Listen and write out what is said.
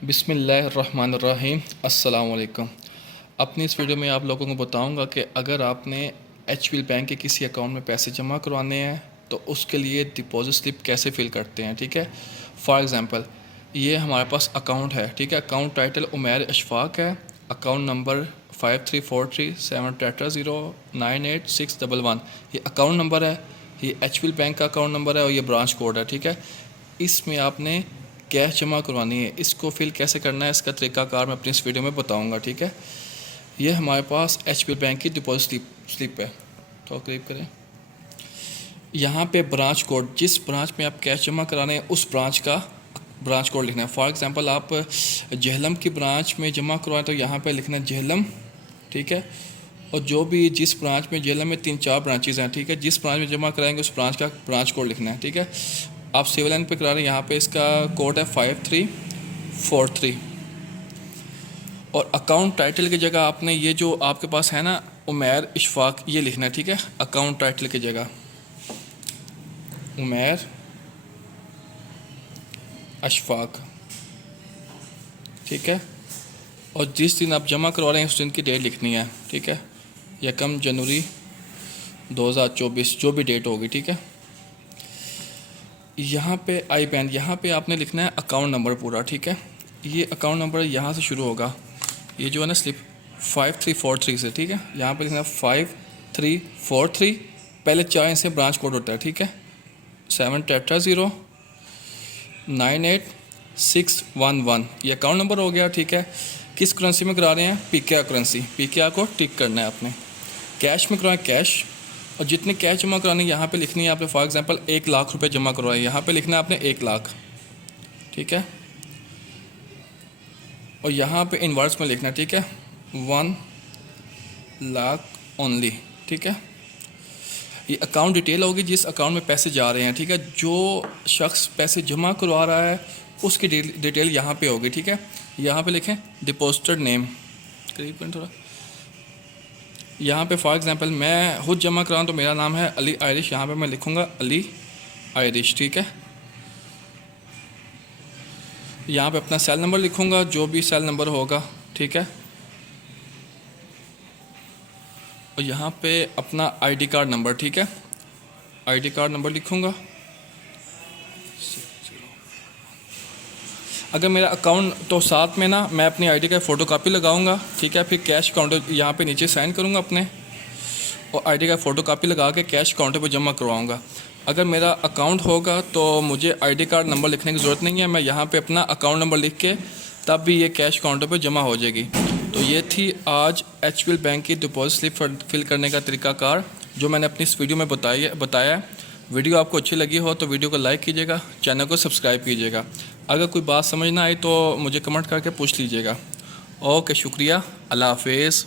बिस्मिल्लाहिर्रहमानिर्रहीम अस्सलाम वालेकुम। अपनी इस वीडियो में आप लोगों को बताऊंगा कि अगर आपने एचपीएल बैंक के किसी अकाउंट में पैसे जमा करवाने हैं तो उसके लिए डिपॉजिट स्लिप कैसे फिल करते हैं। ठीक है, फॉर एग्ज़ाम्पल ये हमारे पास अकाउंट है। ठीक है, अकाउंट टाइटल उमैर अशफाक है, अकाउंट नंबर 534373098611। ये अकाउंट नंबर है, ये एचपीएल बैंक का अकाउंट नंबर है और ये ब्रांच कोड है। ठीक है, इसमें आपने कैश जमा करवानी है। इसको फिल कैसे करना है, इसका तरीकाकार मैं अपनी इस वीडियो में बताऊंगा। ठीक है, ये हमारे पास एचपीएल बैंक की डिपॉजिट स्लिप है। तो करीब करें, यहाँ पे ब्रांच कोड, जिस ब्रांच में आप कैश जमा कराने हैं उस ब्रांच का ब्रांच कोड लिखना है। फॉर एग्जांपल आप जेहलम की ब्रांच में जमा करवाएं तो यहाँ पे लिखना है जेहलम। ठीक है, और जो भी जिस ब्रांच में, जेहलम में 3-4 ब्रांचेज़ हैं। ठीक है, जिस ब्रांच में जमा कराएंगे उस ब्रांच का ब्रांच कोड लिखना है। ठीक है, आप सिविल लाइन पे करा रहे हैं, यहाँ पे इसका कोड है 5343। और अकाउंट टाइटल की जगह आपने ये जो आपके पास है ना उमैर इशफाक, ये लिखना है। ठीक है, अकाउंट टाइटल की जगह उमैर अशफाक। ठीक है, और जिस दिन आप जमा करवा रहे हैं उस दिन की डेट लिखनी है। ठीक है, 1 जनवरी 2024 जो भी डेट होगी। ठीक है, यहाँ पे आई बैन, यहाँ पे आपने लिखना है अकाउंट नंबर पूरा। ठीक है, ये अकाउंट नंबर यहाँ से शुरू होगा, ये जो है ना स्लिप 5343 से। ठीक है, यहाँ पे लिखना है 5343, पहले 4 इनसे ब्रांच कोड होता है। ठीक है, 700988611, ये अकाउंट नंबर हो गया। ठीक है, किस करेंसी में करा रहे हैं, पीकेआर करेंसी। पीकेआर को टिक करना है आपने। कैश में करवाएं कैश, और जितने कैश जमा कराने यहाँ पे लिखनी है आपने। फॉर एग्जांपल 1 लाख रुपए जमा करवाए, यहाँ पे लिखना है आपने 1 लाख। ठीक है, और यहाँ पे इनवर्स में लिखना है। ठीक है, 1 लाख ओनली। ठीक है, ये अकाउंट डिटेल होगी जिस अकाउंट में पैसे जा रहे हैं। ठीक है, जो शख्स पैसे जमा करवा रहा है उसकी डिटेल यहाँ पे होगी। ठीक है, यहाँ पे लिखें डिपॉजिटर नेम, करीब करें थोड़ा। यहाँ पे फॉर एग्जांपल मैं खुद जमा कराऊँ तो मेरा नाम है अली आयरिश, यहाँ पे मैं लिखूँगा अली आयरिश। ठीक है, यहाँ पे अपना सेल नंबर लिखूँगा, जो भी सेल नंबर होगा। ठीक है, और यहाँ पे अपना आईडी कार्ड नंबर। ठीक है, आईडी कार्ड नंबर लिखूँगा। अगर मेरा अकाउंट तो साथ में ना मैं अपनी आईडी का फ़ोटो कापी लगाऊंगा। ठीक है, फिर कैश काउंटर यहाँ पे नीचे साइन करूँगा अपने, और आईडी का फ़ोटो कापी लगा के कैश काउंटर पर जमा करवाऊँगा। अगर मेरा अकाउंट होगा तो मुझे आईडी कार्ड नंबर लिखने की ज़रूरत नहीं है, मैं यहाँ पे अपना अकाउंट नंबर लिख के तब भी ये कैश काउंटर पर जमा हो जाएगी। तो ये थी आज एचपीएल बैंक की डिपॉजिट स्लिप फिल करने का तरीकाकार जो मैंने अपनी इस वीडियो में बताया। वीडियो आपको अच्छी लगी हो तो वीडियो को लाइक कीजिएगा, चैनल को सब्सक्राइब कीजिएगा। अगर कोई बात समझ ना आई तो मुझे कमेंट करके पूछ लीजिएगा। ओके, शुक्रिया, अल्लाह हाफिज़।